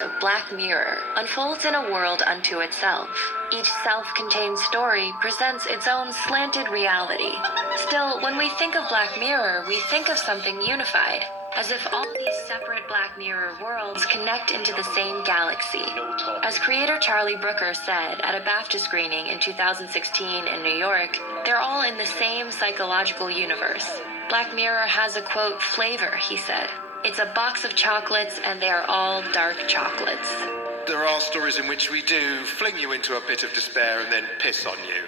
of Black Mirror unfolds in a world unto itself. Each self-contained story presents its own slanted reality. Still, when we think of Black Mirror, we think of something unified, as if all these separate Black Mirror worlds connect into the same galaxy. As creator Charlie Brooker said at a BAFTA screening in 2016 in New York, they're all in the same psychological universe. Black Mirror has a, quote, flavor, he said. It's a box of chocolates, and they are all dark chocolates. There are stories in which we do fling you into a pit of despair and then piss on you.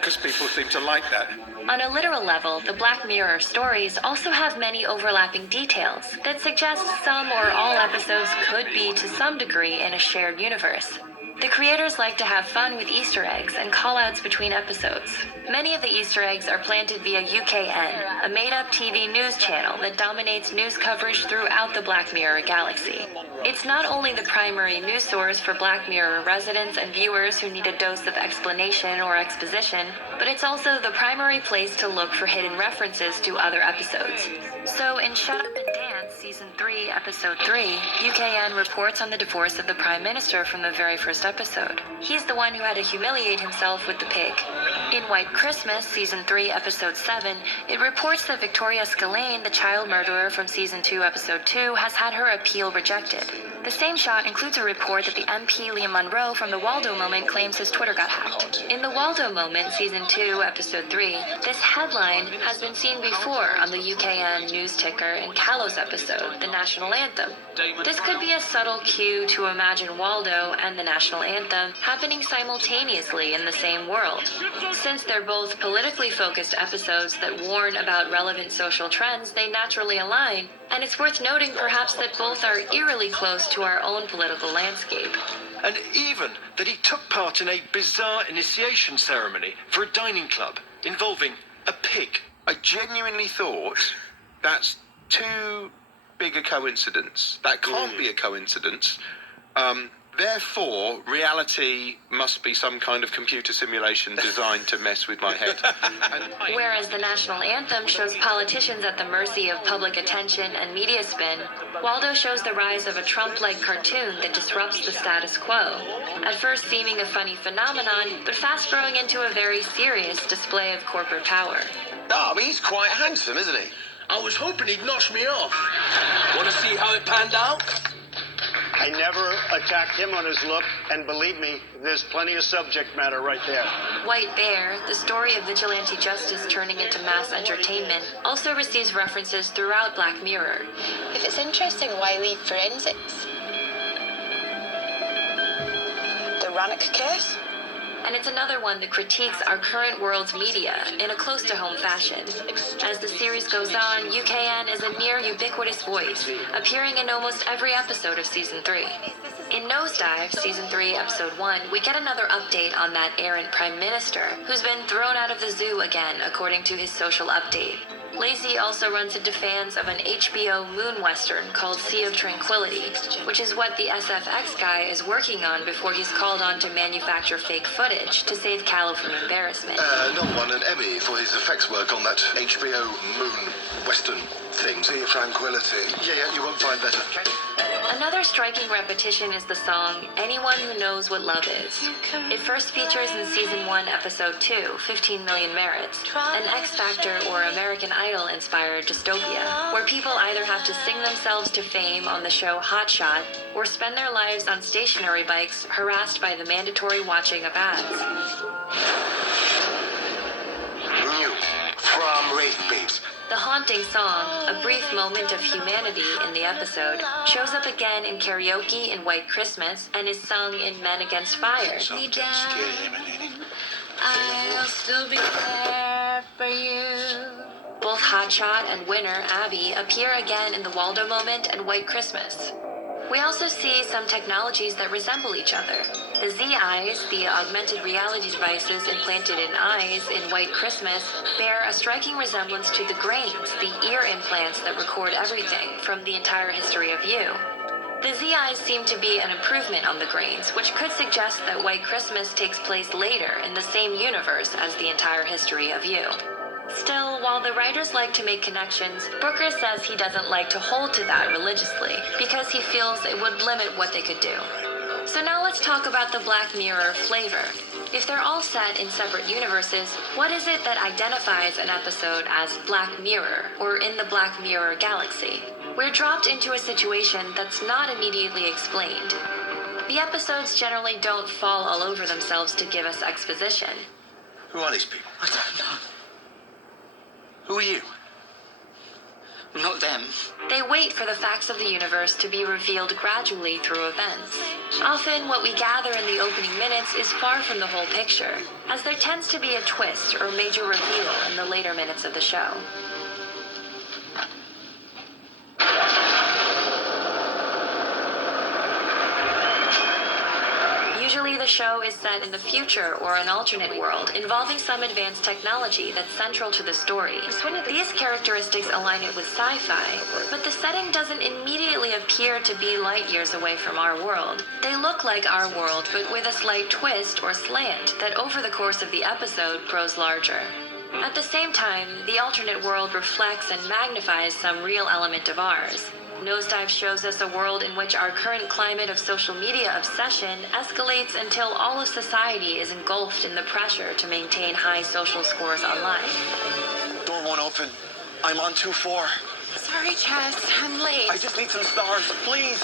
Because people seem to like that. On a literal level, the Black Mirror stories also have many overlapping details that suggest some or all episodes could be, to some degree, in a shared universe. The creators like to have fun with Easter eggs and callouts between episodes. Many of the Easter eggs are planted via UKN, a made-up TV news channel that dominates news coverage throughout the Black Mirror galaxy. It's not only the primary news source for Black Mirror residents and viewers who need a dose of explanation or exposition, but it's also the primary place to look for hidden references to other episodes. So in Shut Up and Dance, Season 3, Episode 3, UKN reports on the divorce of the Prime Minister from the very first episode. He's the one who had to humiliate himself with the pig. In White Christmas, Season 3, Episode 7, it reports that Victoria Spillane, the child murderer from Season 2, Episode 2, has had her appeal rejected. The same shot includes a report that the MP Liam Munro from The Waldo Moment claims his Twitter got hacked. In The Waldo Moment, Season 2, Episode 3, this headline has been seen before on the UKN news ticker in Callow's episode, The National Anthem. This could be a subtle cue to imagine Waldo and the National Anthem happening simultaneously in the same world. Since they're both politically focused episodes that warn about relevant social trends, they naturally align, and it's worth noting perhaps that both are eerily close to our own political landscape. And even that he took part in a bizarre initiation ceremony for a dining club involving a pig. I genuinely thought that's too big a coincidence. That can't be a coincidence. Therefore, reality must be some kind of computer simulation designed to mess with my head. Whereas the National Anthem shows politicians at the mercy of public attention and media spin, Waldo shows the rise of a Trump-like cartoon that disrupts the status quo, at first seeming a funny phenomenon, but fast growing into a very serious display of corporate power. Oh, I mean, he's quite handsome, isn't he? I was hoping he'd notch me off. Want to see how it panned out? I never attacked him on his look, and believe me, there's plenty of subject matter right there. White Bear, the story of vigilante justice turning into mass entertainment, also receives references throughout Black Mirror. If it's interesting, why leave forensics? The Rannoch case? And it's another one that critiques our current world's media in a close-to-home fashion. As the series goes on, UKN is a near ubiquitous voice, appearing in almost every episode of Season 3. In Nosedive, Season 3, Episode 1, we get another update on that errant Prime Minister, who's been thrown out of the zoo again, according to his social update. Lacey also runs into fans of an HBO moon western called Sea of Tranquility, which is what the SFX guy is working on before he's called on to manufacture fake footage to save Callow from embarrassment. Don won an Emmy for his effects work on that HBO moon western thing. Sea of Tranquility. Yeah, you won't find better. Another striking repetition is the song Anyone Who Knows What Love Is. It first features in Season 1, Episode 2, 15 Million Merits, an X Factor or American Idol-inspired dystopia, where people either have to sing themselves to fame on the show Hot Shot, or spend their lives on stationary bikes harassed by the mandatory watching of ads. New from Wraith Babes. The haunting song, A Brief Moment of Humanity in the episode, shows up again in karaoke in White Christmas and is sung in Men Against Fire. I'll still be there for you. Both Hotshot and winner Abby appear again in The Waldo Moment and White Christmas. We also see some technologies that resemble each other. The Z-Eyes, the augmented reality devices implanted in eyes in White Christmas, bear a striking resemblance to the Grains, the ear implants that record everything from the entire history of you. The Z-Eyes seem to be an improvement on the Grains, which could suggest that White Christmas takes place later in the same universe as the entire history of you. Still, while the writers like to make connections, Brooker says he doesn't like to hold to that religiously because he feels it would limit what they could do. So now let's talk about the Black Mirror flavor. If they're all set in separate universes, what is it that identifies an episode as Black Mirror or in the Black Mirror galaxy? We're dropped into a situation that's not immediately explained. The episodes generally don't fall all over themselves to give us exposition. Who are these people? I don't know. Who are you? Not them. They wait for the facts of the universe to be revealed gradually through events. Often, what we gather in the opening minutes is far from the whole picture, as there tends to be a twist or major reveal in the later minutes of the show. Usually the show is set in the future or an alternate world involving some advanced technology that's central to the story. These characteristics align it with sci-fi, but the setting doesn't immediately appear to be light years away from our world. They look like our world, but with a slight twist or slant that over the course of the episode grows larger. At the same time, the alternate world reflects and magnifies some real element of ours. Nosedive shows us a world in which our current climate of social media obsession escalates until all of society is engulfed in the pressure to maintain high social scores online. Door won't open. I'm on 2-4. Sorry, Chess. I'm late. I just need some stars, please.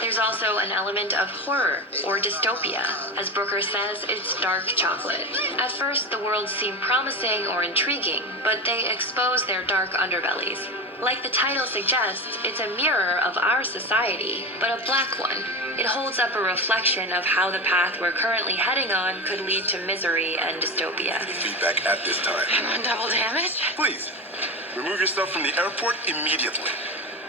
There's also an element of horror, or dystopia. As Brooker says, it's dark chocolate. At first, the worlds seem promising or intriguing, but they expose their dark underbellies. Like the title suggests, it's a mirror of our society, but a black one. It holds up a reflection of how the path we're currently heading on could lead to misery and dystopia. Feedback at this time. I'm on double damage. Please, remove your stuff from the airport immediately.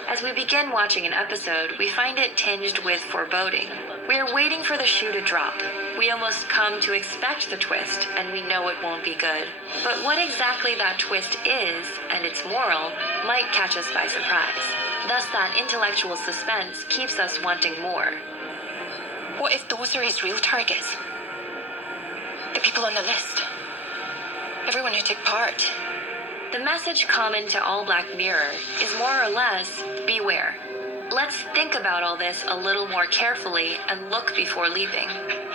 As we begin watching an episode, we find it tinged with foreboding. We are waiting for the shoe to drop. We almost come to expect the twist, and we know it won't be good. But what exactly that twist is, and its moral, might catch us by surprise. Thus, that intellectual suspense keeps us wanting more. What if those are his real targets? The people on the list. Everyone who took part. The message common to all Black Mirror is more or less, beware. Let's think about all this a little more carefully and look before leaping.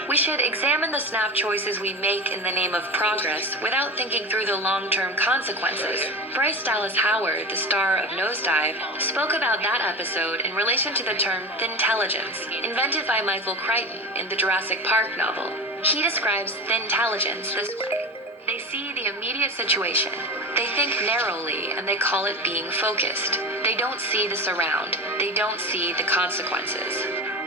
We should examine the snap choices we make in the name of progress without thinking through the long-term consequences. Bryce Dallas Howard, the star of Nosedive, spoke about that episode in relation to the term thintelligence, invented by Michael Crichton in the Jurassic Park novel. He describes thintelligence this way. They see the immediate situation. They think narrowly, and they call it being focused. They don't see the surround. They don't see the consequences.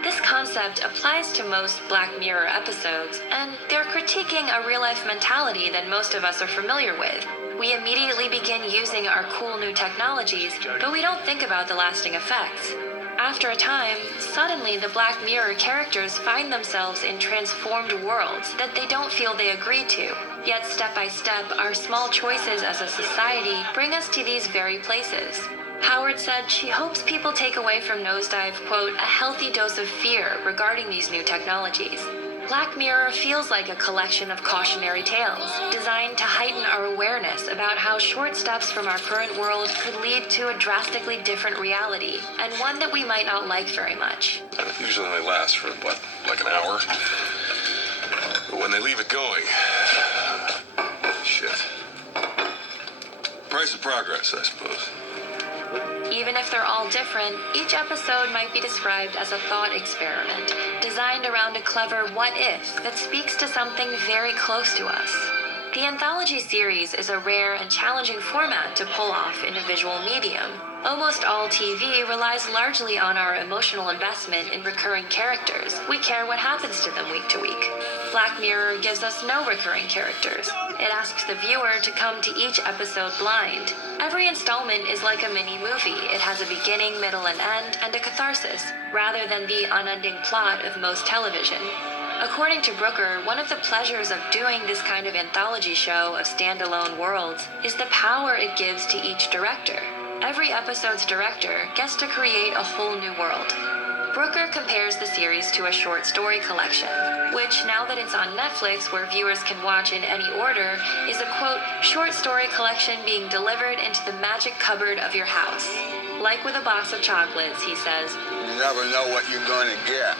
This concept applies to most Black Mirror episodes, and they're critiquing a real-life mentality that most of us are familiar with. We immediately begin using our cool new technologies, but we don't think about the lasting effects. After a time, suddenly the Black Mirror characters find themselves in transformed worlds that they don't feel they agree to. Yet step by step, our small choices as a society bring us to these very places. Howard said she hopes people take away from Nosedive, quote, a healthy dose of fear regarding these new technologies. Black Mirror feels like a collection of cautionary tales, designed to heighten our awareness about how short steps from our current world could lead to a drastically different reality, and one that we might not like very much. And it usually only lasts for, like an hour? But when they leave it going... shit. Price of progress, I suppose. Even if they're all different, each episode might be described as a thought experiment, designed around a clever what-if that speaks to something very close to us. The anthology series is a rare and challenging format to pull off in a visual medium. Almost all TV relies largely on our emotional investment in recurring characters. We care what happens to them week to week. Black Mirror gives us no recurring characters. It asks the viewer to come to each episode blind. Every installment is like a mini-movie. It has a beginning, middle, and end, and a catharsis, rather than the unending plot of most television. According to Brooker, one of the pleasures of doing this kind of anthology show of standalone worlds is the power it gives to each director. Every episode's director gets to create a whole new world. Brooker compares the series to a short story collection, which, now that it's on Netflix where viewers can watch in any order, is a quote, short story collection being delivered into the magic cupboard of your house. Like with a box of chocolates, he says, You never know what you're going to get.